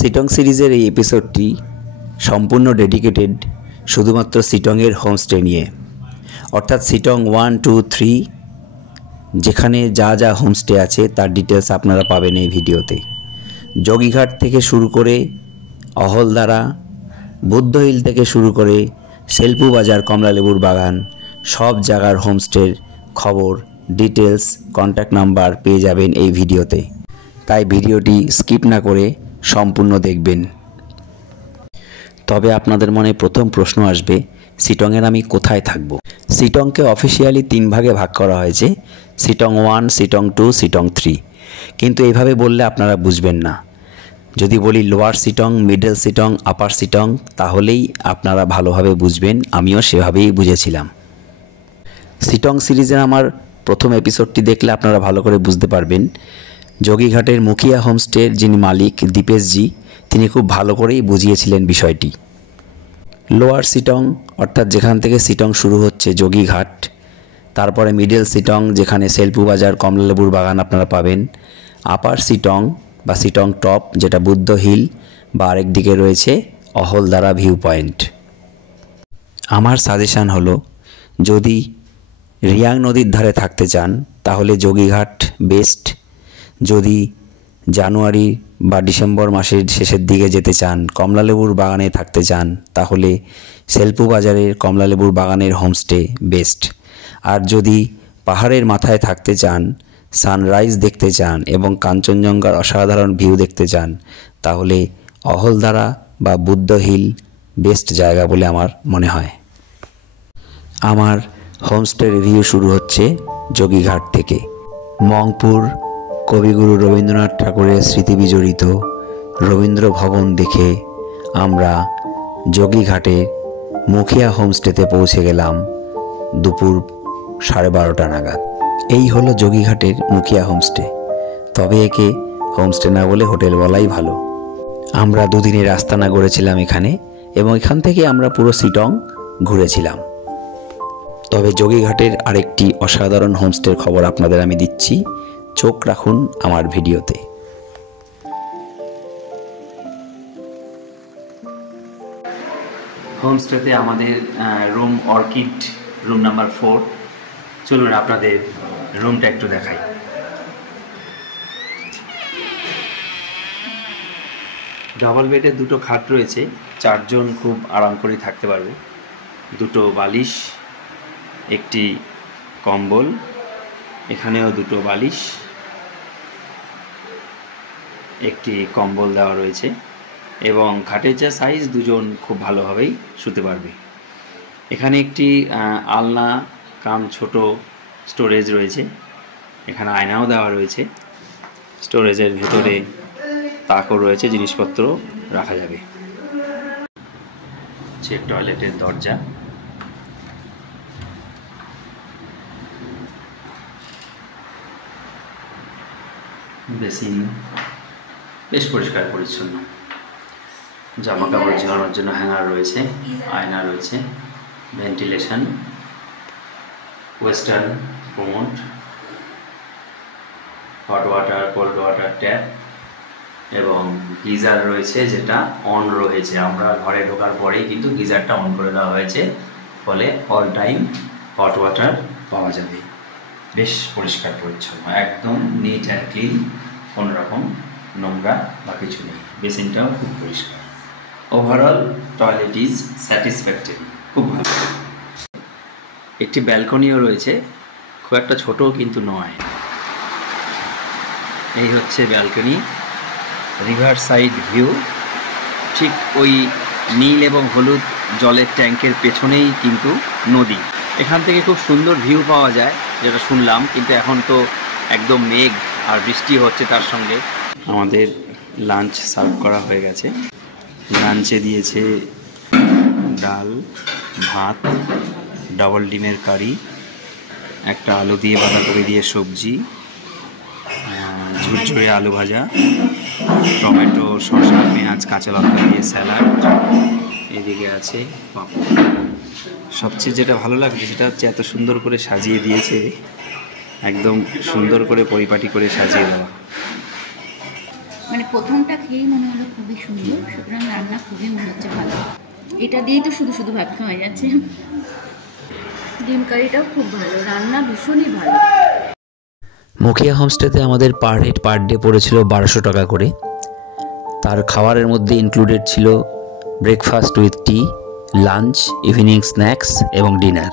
সিটং সিরিজের এই এপিসোডটি সম্পূর্ণ ডেডিকেটেড শুধুমাত্র সিটংয়ের হোমস্টে নিয়ে, অর্থাৎ সিটং 1, 2, 3 যেখানে যা যা হোমস্টে আছে তার ডিটেলস আপনারা পাবেন এই ভিডিওতে। যোগীঘাট থেকে শুরু করে অহলদারা, বুদ্ধ হিল থেকে শুরু করে সেলপু বাজার, কমলালেবুর বাগান, সব জায়গার হোমস্টের খবর, ডিটেলস, কন্ট্যাক্ট নাম্বার পেয়ে যাবেন এই ভিডিওতে। তাই ভিডিওটি স্কিপ না করে সম্পূর্ণ দেখবেন। তবে আপনাদের মনে প্রথম প্রশ্ন আসবে, সিটংয়ের আমি কোথায় থাকব? সিটংকে অফিসিয়ালি 3 ভাগে ভাগ করা হয়েছে, সিটং 1, সিটং 2, সিটং 3। কিন্তু এইভাবে বললে আপনারা বুঝবেন না। যদি বলি লোয়ার সিটং, মিডল সিটং, আপার সিটং, তাহলেই আপনারা ভালোভাবে বুঝবেন। আমিও সেভাবেই বুঝেছিলাম। সিটং সিরিজের আমার প্রথম এপিসোডটি দেখলে আপনারা ভালো করে বুঝতে পারবেন। যোগীঘাটের মুখিয়া হোমস্টের যিনি মালিক দীপেশজি, তিনি খুব ভালো করেই বুঝিয়েছিলেন বিষয়টি। লোয়ার সিটং অর্থাৎ যেখান থেকে সিটং শুরু হচ্ছে যোগীঘাট, তারপরে মিডল সিটং যেখানে সেলপু বাজার, কমলালেবুর বাগান আপনারা পাবেন, আপার সিটং বা সিটং টপ যেটা বুদ্ধ হিল বা আরেক দিকে রয়েছে অহলদারা ভিউ পয়েন্ট। আমার সাজেশান হলো, যদি রিয়াং নদীর ধারে থাকতে চান তাহলে যোগীঘাট বেস্ট। যদি জানুয়ারি বা ডিসেম্বর মাসের শেষের দিকে যেতে চান, কমলালেবুর বাগানে থাকতে চান, তাহলে সেলপু বাজারের কমলালেবুর বাগানের হোমস্টে বেস্ট। আর যদি পাহাড়ের মাথায় থাকতে চান, সানরাইজ দেখতে চান এবং কাঞ্চনজঙ্ঘার অসাধারণ ভিউ দেখতে চান, তাহলে অহলদারা বা বুদ্ধ হিল বেস্ট জায়গা বলে আমার মনে হয়। আমার হোমস্টে রিভিউ শুরু হচ্ছে যোগীঘাট থেকে। মংপুর কবিগুরু রবীন্দ্রনাথ ঠাকুরের স্মৃতি বিজড়িত রবীন্দ্র ভবন দেখে আমরা যোগীঘাটে মুখিয়া হোমস্টেতে পৌঁছে গেলাম দুপুর 12:30 নাগাদ। এই হলো যোগীঘাটের মুখিয়া হোমস্টে। তবে একে হোমস্টে না বলে হোটেল বলাই ভালো। আমরা 2 দিনের আস্তানা গড়েছিলাম এখানে এবং এখান থেকে আমরা পুরো সিটং ঘুরেছিলাম। তবে যোগীঘাটের আরেকটি অসাধারণ হোমস্টের খবর আপনাদের আমি দিচ্ছি, চোখ রাখুন আমার ভিডিওতে। হোমস্টেতে আমাদের রুম অর্কিড, রুম নাম্বার 4। চলুন আপনাদের রুমটা একটু দেখাই। ডাবল বেডের 2টো খাট রয়েছে, 4 জন খুব আরাম করে থাকতে পারবে। 2টো বালিশ, একটি কম্বল, এখানেও 2টো বালিশ, একটি কম্বল দেওয়া রয়েছে এবং খাটের যা সাইজ 2 জন খুব ভালোভাবেই শুতে পারবে। এখানে একটি আলনা কাম ছোট স্টোরেজ রয়েছে, এখানে আয়নাও দেওয়া রয়েছে। স্টোরেজের ভেতরে তাকও রয়েছে, জিনিসপত্র রাখা যাবে। টয়লেটের দরজা, বেসিন বেশ পরিষ্কার পরিচ্ছন্ন। জামা কাপড় ঝোলানোর জন্য হ্যাঙ্গার রয়েছে, আয়না রয়েছে, ventilation, western commode, hot water, cold water tap এবং গিজার রয়েছে যেটা অন রয়েছে। আমরা ঘরে ঢোকার পরেই কিন্তু গিজারটা অন করে দেওয়া হয়েছে, ফলে অল টাইম হট ওয়াটার পাওয়া যাবে। বেশ পরিষ্কার পরিচ্ছন্ন, একদম নিট অ্যান্ড ক্লিন, কোনোরকম নোংরা বা কিছু নেই। বেসিনটাও খুব পরিষ্কার। ওভারঅল টয়লেট ইজ স্যাটিসফ্যাক্টরি, খুব ভালো। একটি ব্যালকনিও রয়েছে, খুব একটা ছোটও কিন্তু নয়। এই হচ্ছে ব্যালকনি, রিভার সাইড ভিউ। ঠিক ওই নীল এবং হলুদ জলের ট্যাঙ্কের পেছনেই কিন্তু নদী। এখান থেকে খুব সুন্দর ভিউ পাওয়া যায় যেটা শুনলাম, কিন্তু এখন তো একদম মেঘ আর বৃষ্টি হচ্ছে তার সঙ্গে। আমাদের লাঞ্চ সার্ভ করা হয়ে গেছে। লাঞ্চে দিয়েছে ডাল, ভাত, ডাবল ডিমের কারি, একটা আলু দিয়ে বাঁধাকপি দিয়ে সবজি, ঝুরঝুরে আলু ভাজা, টমেটো, শসা, পেঁয়াজ, কাঁচা লঙ্কা দিয়ে স্যালাড, এদিকে আছে পাঁপড়। সবচেয়ে যেটা ভালো লাগছে সেটা হচ্ছে এত সুন্দর করে সাজিয়ে দিয়েছে, একদম সুন্দর করে পরিপাটি করে সাজিয়ে দেওয়া। মানে প্রথমটা খেয়েই মনে হলো খুবই সুন্দর, সুতরাং রান্না খুবই মনে হচ্ছে ভালো। এটা দিয়েই তো শুধু শুধু ভাত খাওয়া যাচ্ছে। ডিম কারিটাও খুব ভালো, রান্না ভীষণই ভালো। মুখিয়া হোমস্টেতে আমাদের পার হেড পার ডে পড়েছিল 1200 টাকা করে। তার খাবারের মধ্যে ইনক্লুডেড ছিল breakfast with tea, lunch, evening snacks এবং ডিনার।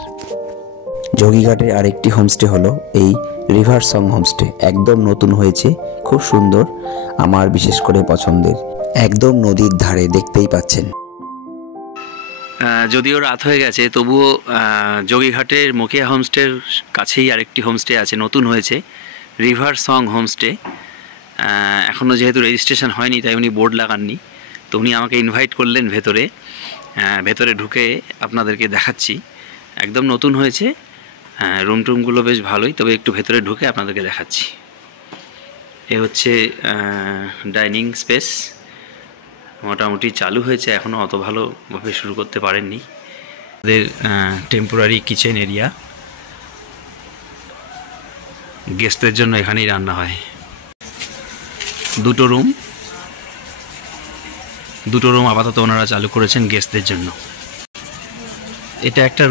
যোগীঘাটে আরেকটি হোমস্টে হলো এই রিভার সং হোমস্টে। একদম নতুন হয়েছে, খুব সুন্দর, আমার বিশেষ করে পছন্দের। একদম নদীর ধারে, দেখতেই পাচ্ছেন। যদিও রাত হয়ে গেছে তবুও যোগীঘাটের মুখিয়া হোমস্টের কাছেই আরেকটি হোমস্টে আছে, নতুন হয়েছে, রিভার সং হোমস্টে। এখনও যেহেতু রেজিস্ট্রেশন হয়নি তাই উনি বোর্ড লাগাননি, তো উনি আমাকে ইনভাইট করলেন ভেতরে। ভেতরে ঢুকে আপনাদেরকে দেখাচ্ছি। একদম নতুন হয়েছে, রুম টুমগুলো বেশ ভালোই, তবে একটু ভেতরে ঢুকে আপনাদেরকে দেখাচ্ছি। এ হচ্ছে ডাইনিং স্পেস, মোটামুটি চালু হয়েছে, এখনও অত ভালোভাবে শুরু করতে পারেননি। আমাদের টেম্পোরারি কিচেন এরিয়া, গেস্টদের জন্য এখানেই রান্না হয়। দুটো রুম আপাতত ওনারা চালু করেছেন গেস্টদের জন্য। এটা একটা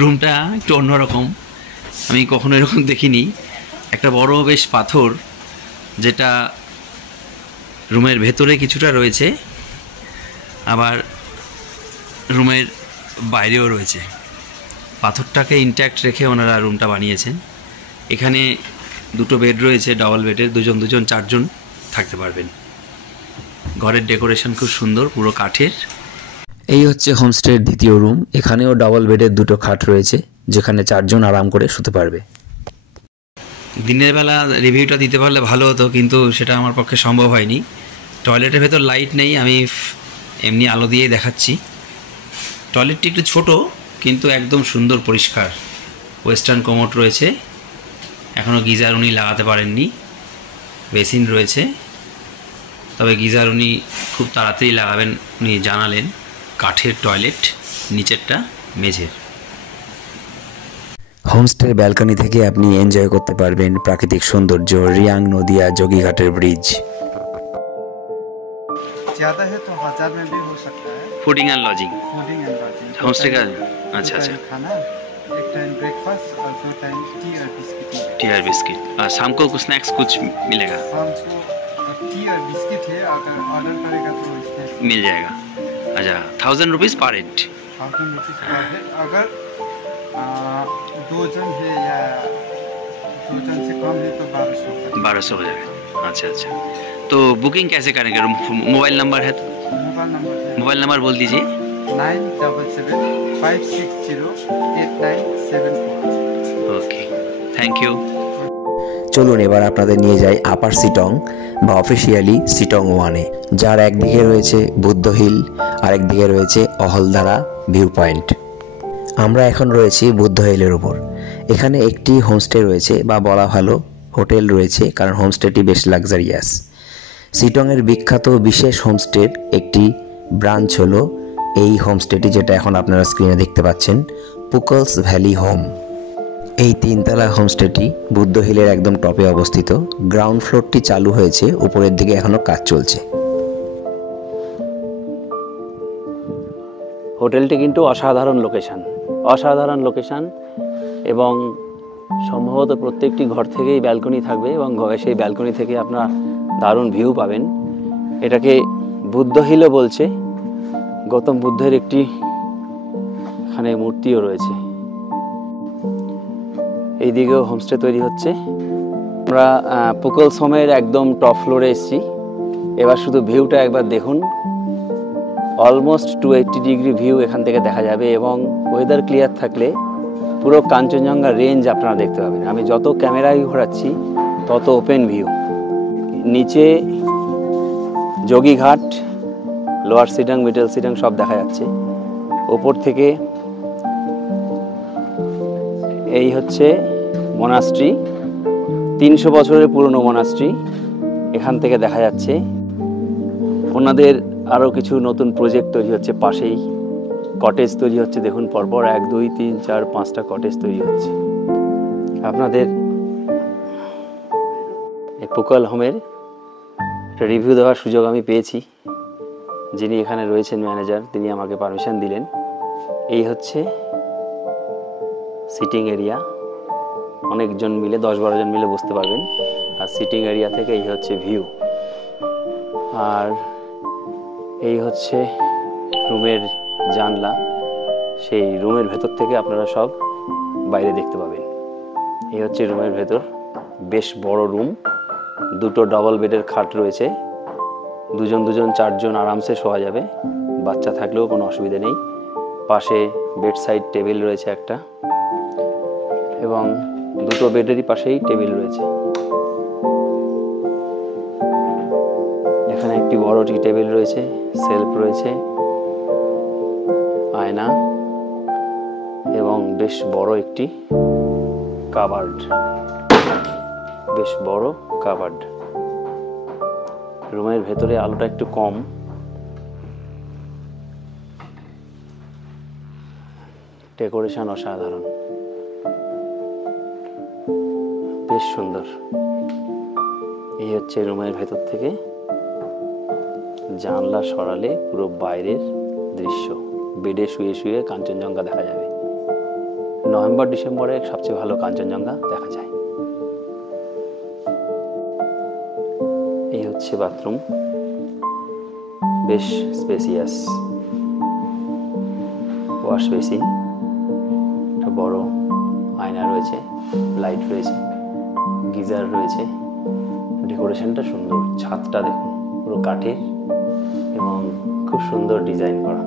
রুমটা একটু অন্যরকম, আমি কখনো এরকম দেখিনি। একটা বড় বেশ পাথর, যেটা রুমের ভেতরে কিছুটা রয়েছে, আবার রুমের বাইরেও রয়েছে। পাথরটাকে ইনট্যাক্ট রেখে ওনারা রুমটা বানিয়েছেন। এখানে দুটো বেড রয়েছে, ডাবল বেডের, দুজন 4জন থাকতে পারবেন। ঘরের ডেকোরেশন খুব সুন্দর, পুরো কাঠের। এই হচ্ছে হোমস্টের দ্বিতীয় রুম। এখানেও ডাবল বেডের দুটো খাট রয়েছে, যেখানে 4জন আরাম করে শুতে পারবে। দিনের বেলা রিভিউটা দিতে পারলে ভালো হতো, কিন্তু সেটা আমার পক্ষে সম্ভব হয়নি। টয়লেটের ভেতর লাইট নেই, আমি এমনি আলো দিয়েই দেখাচ্ছি। টয়লেটটি একটু ছোট, কিন্তু একদম সুন্দর পরিষ্কার। ওয়েস্টার্ন কোমোড রয়েছে, এখনও গিজার উনি লাগাতে পারেননি। বেসিন রয়েছে, তবে গিজার উনি খুব তাড়াতাড়ি লাগাবেন উনি জানালেন। কাঠের টয়লেট, নিচেরটা মেঝের। হোমস্টের ব্যালকনি থেকে আপনি এনজয় করতে পারবেন প্রাকৃতিক সৌন্দর্য, রিয়াং নদী আর যোগীঘাটের ব্রিজ। ज़्यादा है तो 1000 में भी हो सकता है। फूडिंग एंड लॉजिंग होमस्टे का। अच्छा अच्छा। खाना, एक टाइम ब्रेकफास्ट और 2 टाइम टी और बिस्किट और शाम को कुछ स्नैक्स कुछ मिलेगा? शाम को टी और बिस्किट है, अगर ऑर्डर करेगा तो स्नैक्स मिल जाएगा। अच्छा, 1000 रुपीज़ पर हेड। 1000 रुपीज़ पर हेड। अगर 2 जन है या 2 जन से कम है तो 1200 हो जाएगा। अच्छा अच्छा, तो बुकिंग कैसे करेंगे? मोबाइल नंबर है तो मोबाइल नंबर बोल दीजिए। 9775608974। Okay, thank you. চলুন এবার আপনাদের নিয়ে যাই আপার সিটং বা অফিসিয়ালি সিটং 1-এ, যার একদিকে রয়েছে বুদ্ধ হিল, আরেকদিকে রয়েছে অহলদারা ভিউ পয়েন্ট। আমরা এখন রয়েছি বুদ্ধ হিলের উপর। এখানে একটি হোমস্টে রয়েছে, বা বলা ভালো হোটেল রয়েছে, কারণ হোমস্টেটি বেশ লাক্সারিয়াস। সিটংয়ের বিখ্যাত বিশেষ হোমস্টের একটি ব্রাঞ্চ হলো এই হোমস্টেটি, যেটা এখন আপনারা স্ক্রিনে দেখতে পাচ্ছেন, পুকলস ভ্যালি হোম। এই 3তলা হোমস্টেটি বুদ্ধ হিলের একদম টপে অবস্থিত। গ্রাউন্ড ফ্লোরটি চালু হয়েছে, উপরের দিকে এখনও কাজ চলছে। হোটেলটি কিন্তু অসাধারণ লোকেশান, এবং সম্ভবত প্রত্যেকটি ঘর থেকেই ব্যালকনি থাকবে, এবং সেই ব্যালকনি থেকে আপনারা দারুণ ভিউ পাবেন। এটাকে বুদ্ধ হিলও বলছে। গৌতম বুদ্ধের একটি এখানে মূর্তিও রয়েছে। এই দিকেও হোমস্টে তৈরি হচ্ছে। আমরা পুকলস হোমের একদম টপ ফ্লোরে এসেছি। এবার শুধু ভিউটা একবার দেখুন। অলমোস্ট 280 ডিগ্রি ভিউ এখান থেকে দেখা যাবে, এবং ওয়েদার ক্লিয়ার থাকলে পুরো কাঞ্চনজঙ্ঘা রেঞ্জ আপনারা দেখতে পাবেন। আমি যত ক্যামেরায় ঘোরাচ্ছি তত ওপেন ভিউ। নিচে যোগীঘাট, লোয়ার সিটাং, মিডল সিটাং সব দেখা যাচ্ছে। ওপর থেকে এই হচ্ছে মনাস্ট্রি, 300 বছরের পুরনো মনাস্ট্রি, এখান থেকে দেখা যাচ্ছে। ওনাদের আরও কিছু নতুন প্রজেক্ট তৈরি হচ্ছে, পাশেই কটেজ তৈরি হচ্ছে। দেখুন পরপর 1 2 3 4 5টা কটেজ তৈরি হচ্ছে। আপনাদের পোকাল হোমের একটা রিভিউ দেওয়ার সুযোগ আমি পেয়েছি। যিনি এখানে রয়েছেন ম্যানেজার, তিনি আমাকে পারমিশন দিলেন। এই হচ্ছে সিটিং এরিয়া, অনেকজন মিলে 10-12 জন মিলে বসতে পারবেন। আর সিটিং এরিয়া থেকে এই হচ্ছে ভিউ, আর এই হচ্ছে রুমের জানলা। সেই রুমের ভেতর থেকে আপনারা সব বাইরে দেখতে পাবেন। এই হচ্ছে রুমের ভেতর, বেশ বড় রুম, 2টো ডবল বেডের খাট রয়েছে, 2জন 4জন আরামসে শোয়া যাবে, বাচ্চা থাকলেও কোনো অসুবিধা নেই। পাশে বেড সাইড টেবিল রয়েছে একটা, এবং 2টো বেডেরই পাশেই টেবিল রয়েছে। এখানে একটি বড় টি টেবিল রয়েছে, সেলফ রয়েছে, আয়না এবং বেশ বড় একটি কাবার্ড, বেশ বড় কাবার্ড। রুমের ভেতরে আলোটা একটু কম, ডেকোরেশন অসাধারণ, বেশ সুন্দর। এই হচ্ছে রুমের ভেতর থেকে জানলা সরালে পুরো বাইরের দৃশ্য। বেডে শুয়ে শুয়ে কাঞ্চনজঙ্ঘা দেখা যাবে। নভেম্বর-ডিসেম্বরে সবচেয়ে ভালো কাঞ্চনজঙ্ঘা দেখা যায়। এই হচ্ছে বাথরুম, বেশ স্পেসিয়াস। ওয়াশ বেসিন, একটা বড় আয়না রয়েছে, লাইট রয়েছে, গিজার রয়েছে। ডেকোরেশনটা সুন্দর, ছাদটা দেখুন পুরো কাঠের এবং খুব সুন্দর ডিজাইন করা।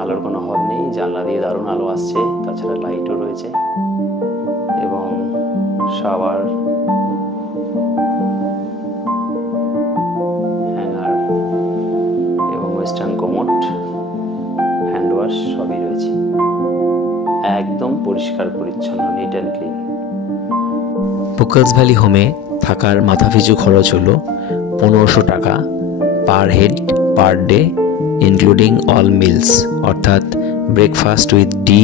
আলোর কোনো অভাব নেই, জানলা দিয়ে দারুণ আলো আসছে, তাছাড়া লাইটও রয়েছে এবং শাওয়ার, হ্যাঙ্গার এবং ওয়েস্টার্ন কোমোড, হ্যান্ড ওয়াশ সবই রয়েছে। একদম পরিষ্কার পরিচ্ছন্ন, নিট অ্যান্ড ক্লিন। পোকালস ভ্যালি হোমে থাকার মাথাপিছু খরচ হলো 1500 টাকা per head per day, including all meals, অর্থাৎ breakfast with tea,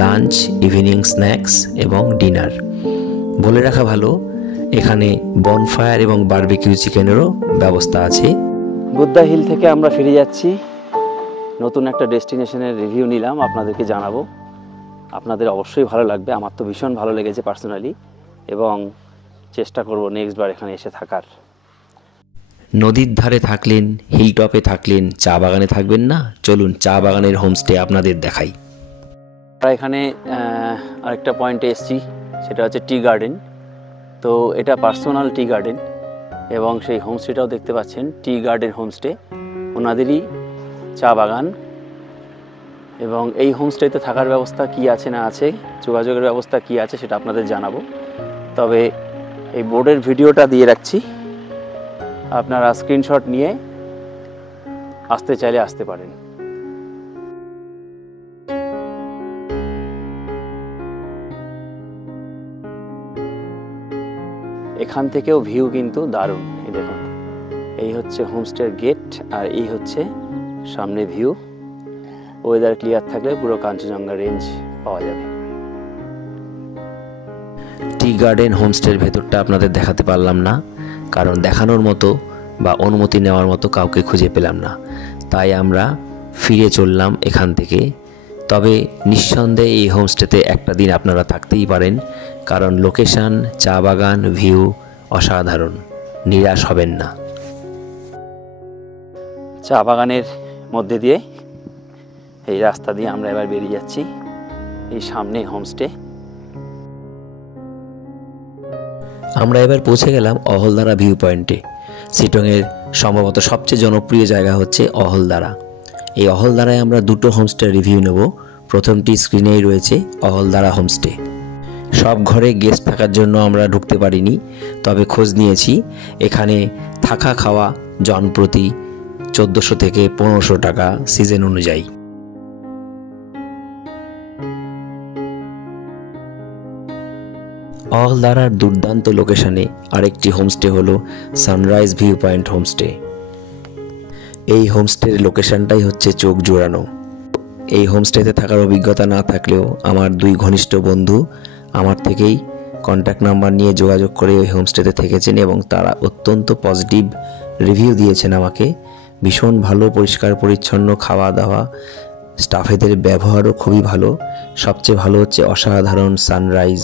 lunch, evening snacks এবং ডিনার। বলে রাখা ভালো, এখানে বনফায়ার এবং বারবিকিউ চিকেনেরও ব্যবস্থা আছে। বুদ্ধা হিল থেকে আমরা ফিরে যাচ্ছি। নতুন একটা ডেস্টিনেশনের রিভিউ নিলাম, আপনাদেরকে জানাবো। আপনাদের অবশ্যই ভালো লাগবে, আমার তো ভীষণ ভালো লেগেছে পার্সোনালি, এবং চেষ্টা করব নেক্সট বার এখানে এসে থাকার। নদীর ধারে থাকলেন, হিলটপে থাকলেন, চা বাগানে থাকবেন না, চলুন চা বাগানের হোমস্টে আপনাদের দেখাই। আমরা এখানে আরেকটা পয়েন্টে এসেছি, সেটা হচ্ছে টি গার্ডেন। তো এটা পার্সোনাল টি গার্ডেন, এবং সেই হোমস্টেটাও দেখতে পাচ্ছেন, টি গার্ডেন হোমস্টে, ওনাদেরই চা বাগান। এবং এই হোমস্টেতে থাকার ব্যবস্থা কি আছে না আছে, যোগাযোগের ব্যবস্থা কি আছে, সেটা আপনাদের জানাবো। তবে এই বোর্ডের ভিডিওটা দিয়ে রাখছি, আপনারা স্ক্রিনশট নিয়ে আসতে চাইলে আসতে পারেন। এখান থেকেও ভিউ কিন্তু দারুণ। এই দেখুন, এই হচ্ছে হোমস্টের গেট, আর এই হচ্ছে সামনে ভিউ। ওয়েদার ক্লিয়ার থাকলে পুরো কাঞ্চনজঙ্ঘা রেঞ্জ পাওয়া যাবে। টি গার্ডেন হোমস্টের ভেতরটা আপনাদের দেখাতে পারলাম না, কারণ দেখানোর মতো বা অনুমতি নেওয়ার মতো কাউকে খুঁজে পেলাম না, তাই আমরা ফিরে চললাম এখান থেকে। তবে নিঃসন্দেহে এই হোমস্টেতে একটা দিন আপনারা থাকতেই পারেন, কারণ লোকেশান, চা বাগান, ভিউ অসাধারণ, নিরাশ হবেন না। চা বাগানের মধ্যে দিয়ে এই রাস্তা দিয়ে আমরা এবার বেরিয়ে যাচ্ছি। এই সামনে হোমস্টে। আমরা এবার পৌঁছে গেলাম অহলদারা ভিউ পয়েন্টে। শিটংয়ের সম্ভবত সবচেয়ে জনপ্রিয় জায়গা হচ্ছে অহলদারা। এই অহলদারায় আমরা 2টো হোমস্টে রিভিউ নেব। প্রথমটি স্ক্রিনেই রয়েছে, অহলদারা হোমস্টে। সব ঘরে গেস্ট থাকার জন্য আমরা ঢুকতে পারিনি, তবে খোঁজ নিয়েছি। এখানে থাকা খাওয়া জনপ্রতি 1400 থেকে 1500 টাকা সিজন অনুযায়ী। অহলদারার দুর্দান্ত লোকেশনে আরেকটি হোমস্টে হলো সানরাইজ ভিউ পয়েন্ট হোমস্টে। এই হোমস্টের লোকেশনটাই হচ্ছে চোখ জোড়ানো। এই হোমস্টেতে থাকার অভিজ্ঞতা না থাকলেও আমার 2 ঘনিষ্ঠ বন্ধু আমার থেকেই কন্ট্যাক্ট নাম্বার নিয়ে যোগাযোগ করে ওই হোমস্টেতে থেকেছেন এবং তারা অত্যন্ত পজিটিভ রিভিউ দিয়েছেন আমাকে। ভীষণ ভালো, পরিষ্কার পরিচ্ছন্ন, খাওয়া দাওয়া, স্টাফেদের ব্যবহারও খুবই ভালো। সবচেয়ে ভালো হচ্ছে অসাধারণ সানরাইজ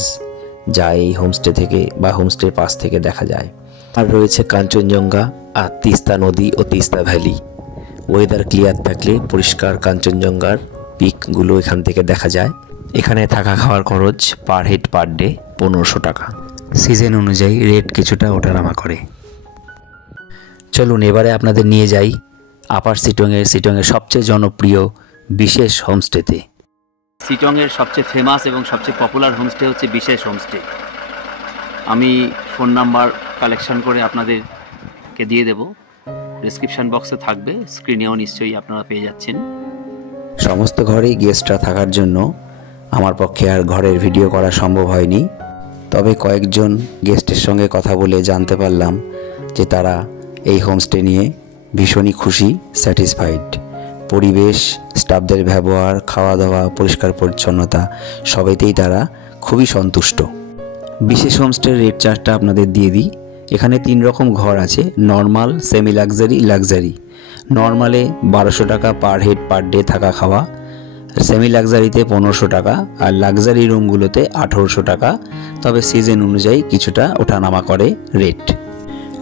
যা এই হোমস্টে থেকে বা হোমস্টের পাশ থেকে দেখা যায়। আর রয়েছে কাঞ্চনজঙ্ঘা আর তিস্তা নদী ও তিস্তা ভ্যালি। ওয়েদার ক্লিয়ার থাকলে পরিষ্কার কাঞ্চনজঙ্ঘার পিকগুলো এখান থেকে দেখা যায়। এখানে থাকা খাওয়ার খরচ পার হেড পার ডে 1500 টাকা। সিজন অনুযায়ী রেট কিছুটা ওঠানামা করে। চলুন এবারে আপনাদের নিয়ে যাই আপার সিটংয়ের সবচেয়ে জনপ্রিয় বিশেষ হোমস্টেতে। সিটংয়ের সবচেয়ে ফেমাস এবং সবচেয়ে পপুলার হোমস্টে হচ্ছে বিশেষ হোমস্টে। আমি ফোন নাম্বার কালেকশন করে আপনাদেরকে দিয়ে দেব, ডেসক্রিপশন বক্সে থাকবে, স্ক্রিনেও নিশ্চয়ই আপনারা পেয়ে যাচ্ছেন। সমস্ত ঘরেই গেস্টরা থাকার জন্য আমার পক্ষে আর ঘরের ভিডিও করা সম্ভব হয়নি। তবে কয়েকজন গেস্টের সঙ্গে কথা বলে জানতে পারলাম যে তারা এই হোমস্টে নিয়ে ভীষণই খুশি, স্যাটিসফাইড। পরিবেশ, স্টাফদের ব্যবহার, খাওয়া দাওয়া, পরিষ্কার পরিচ্ছন্নতা সবেতেই তারা খুবই সন্তুষ্ট। বিশেষ হোমস্টের রেট চার্টটা আপনাদের দিয়ে দিই। এখানে 3 রকম ঘর আছে, নর্মাল, সেমি লাক্সারি, লাক্সারি। নর্মালে 1200 টাকা পার হেড পার ডে থাকা খাওয়া, সেমি লাক্সারিতে 1500 টাকা, আর লাক্সারি রুমগুলোতে 1800 টাকা। তবে সিজন অনুযায়ী কিছুটা ওঠানামা করে রেট।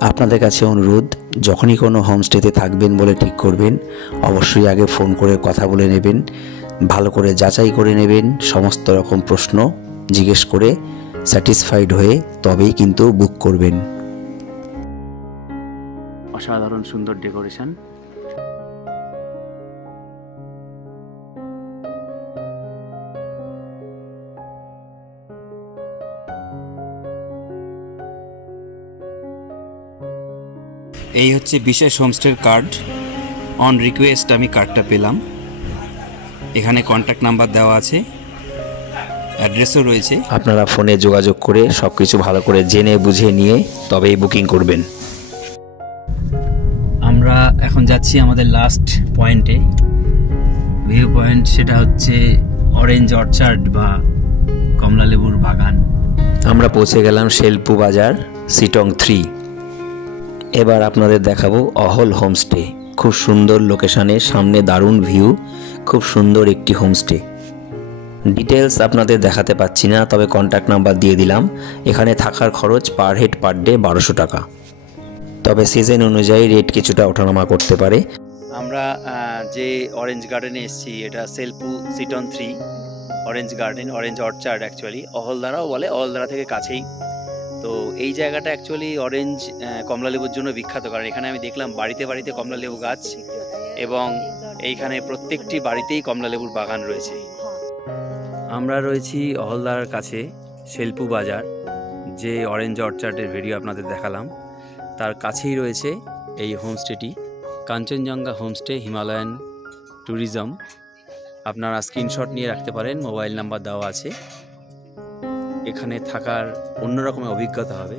আপনাদের কাছে অনুরোধ, যখনই কোনো হোমস্টেতে থাকবেন বলে ঠিক করবেন, অবশ্যই আগে ফোন করে কথা বলে নেবেন, ভালো করে যাচাই করে নেবেন, সমস্ত রকম প্রশ্ন জিজ্ঞেস করে স্যাটিসফাইড হয়ে তবেই কিন্তু বুক করবেন। অসাধারণ সুন্দর ডেকোরেশন। এই হচ্ছে বিশেষ হোমস্টের কার্ড। অন রিকোয়েস্ট আমি কার্ডটা পেলাম। এখানে কন্ট্যাক্ট নাম্বার দেওয়া আছে, অ্যাড্রেসও রয়েছে। আপনারা ফোনে যোগাযোগ করে সব কিছু ভালো করে জেনে বুঝে নিয়ে তবেই বুকিং করবেন। আমরা এখন যাচ্ছি আমাদের লাস্ট পয়েন্টে, ভিউ পয়েন্ট। সেটা হচ্ছে অরেঞ্জ অর্চার্ড বা কমলালেবুর বাগান। আমরা পৌঁছে গেলাম শেলপু বাজার, সিটং 3। এবার আপনাদের দেখাবো অহল হোমস্টে। খুব সুন্দর লোকেশানে, সামনে দারুণ ভিউ, খুব সুন্দর একটি হোমস্টে। ডিটেলস আপনাদের দেখাতে পাচ্ছি না, তবে কন্ট্যাক্ট নাম্বার দিয়ে দিলাম। এখানে থাকার খরচ পার হেড পার ডে 1200 টাকা। তবে সিজন অনুযায়ী রেট কিছুটা ওঠানামা করতে পারে। আমরা যে অরেঞ্জ গার্ডেনে এসেছি এটা Shelpu Sittong 3 orange garden, orange orchard actually. অহলদারাও বলে, অহলদারা থেকে কাছেই। তো এই জায়গাটা অ্যাকচুয়ালি অরেঞ্জ কমলালেবুর জন্য বিখ্যাত, কারণ এখানে আমি দেখলাম বাড়িতে বাড়িতে কমলালেবু গাছ এবং এইখানে প্রত্যেকটি বাড়িতেই কমলালেবুর বাগান রয়েছে। আমরা রয়েছি অহলদারার কাছে, শেলপু বাজার, যে অরেঞ্জ অর্চার্ডের ভিডিও আপনাদের দেখালাম তার কাছেই রয়েছে এই হোমস্টেটি, কাঞ্চনজঙ্ঘা হোমস্টে হিমালয়ান ট্যুরিজম। আপনারা স্ক্রিনশট নিয়ে রাখতে পারেন, মোবাইল নাম্বার দেওয়া আছে। এখানে থাকার অন্যরকম অভিজ্ঞতা হবে।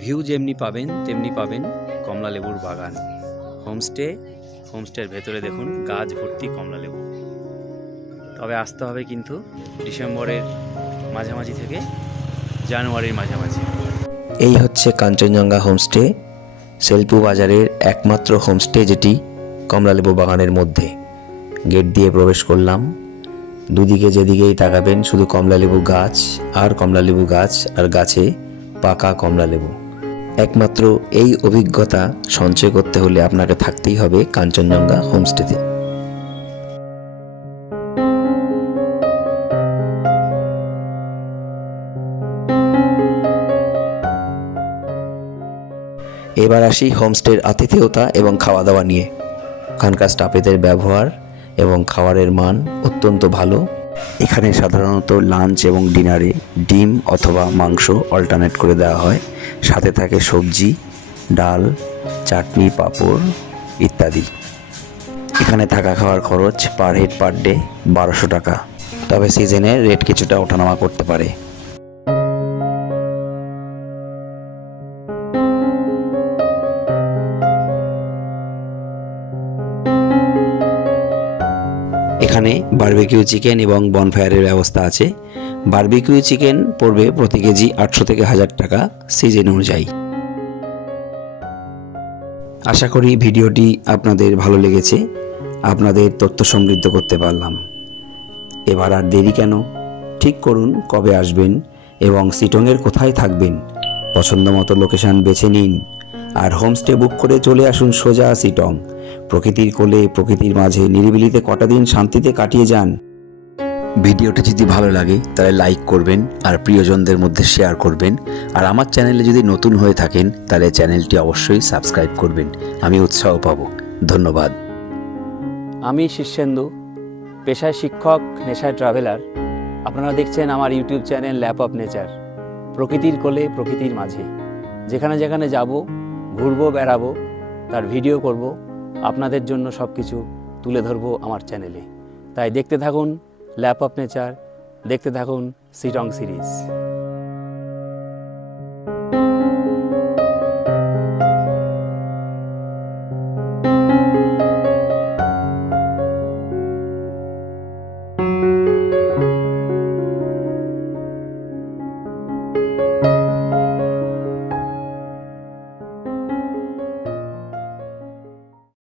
ভিউ যেমনি পাবেন তেমনি পাবেন কমলালেবুর বাগান। হোমস্টের ভেতরে দেখুন গাছ ভর্তি কমলালেবু। তবে আসতে হবে কিন্তু ডিসেম্বরের মাঝামাঝি থেকে জানুয়ারির মাঝামাঝি। এই হচ্ছে কাঞ্চনজঙ্ঘা হোমস্টে, শেলপু বাজারের একমাত্র হোমস্টে যেটি কমলালেবু বাগানের মধ্যে। গেট দিয়ে প্রবেশ করলাম। দুদিকে যেদিকেই তাকাবেন শুধু কমলালেবু গাছ আর কমলালেবু গাছ, আর গাছে পাকা কমলালেবু। একমাত্র এই অভিজ্ঞতা সঞ্চয় করতে হলে আপনাকে থাকতেই হবে কাঞ্চনজঙ্ঘা হোমস্টেতে। এবার আসি হোমস্টের আতিথেয়তা এবং খাওয়া দাওয়া নিয়ে। এখানকার স্টাফেদের ব্যবহার এবং খাবারের মান অত্যন্ত ভালো। এখানে সাধারণত লাঞ্চ এবং ডিনারে ডিম অথবা মাংস অল্টারনেট করে দেওয়া হয়, সাথে থাকে সবজি, ডাল, চাটনি, পাঁপড় ইত্যাদি। এখানে থাকা খাওয়ার খরচ পার হেড পার ডে 1200 টাকা। তবে সিজনে রেট কিছুটা ওঠানামা করতে পারে। এখানে বারবিকিউ চিকেন এবং বনফায়ারের ব্যবস্থা আছে। বারবিকিউ চিকেন পড়বে প্রতি কেজি 800 থেকে 1000 টাকা সিজন অনুযায়ী। আশা করি ভিডিওটি আপনাদের ভালো লেগেছে, আপনাদের তথ্য সমৃদ্ধ করতে পারলাম। এবার আর দেরি কেন, ঠিক করুন কবে আসবেন এবং সিটংয়ের কোথায় থাকবেন। পছন্দ মতো লোকেশান বেছে নিন আর হোমস্টে বুক করে চলে আসুন সোজা সিটং। প্রকৃতির কোলে, প্রকৃতির মাঝে নিরিবিলিতে কটা দিন শান্তিতে কাটিয়ে যান। ভিডিওটি যদি ভালো লাগে তাহলে লাইক করবেন আর প্রিয়জনদের মধ্যে শেয়ার করবেন। আর আমার চ্যানেলে যদি নতুন হয়ে থাকেন তাহলে চ্যানেলটি অবশ্যই সাবস্ক্রাইব করবেন, আমি উৎসাহ পাব। ধন্যবাদ। আমি শীর্ষেন্দু, পেশায় শিক্ষক, নেশায় ট্রাভেলার। আপনারা দেখছেন আমার YouTube channel lap of nature. প্রকৃতির কোলে, প্রকৃতির মাঝে যেখানে যেখানে যাব, ঘুরবো, বেড়াবো, তার ভিডিও করব, আপনাদের জন্য সব কিছু তুলে ধরবো আমার চ্যানেলে। তাই দেখতে থাকুন ল্যাপ অফ নেচার, দেখতে থাকুন সিটং সিরিজ।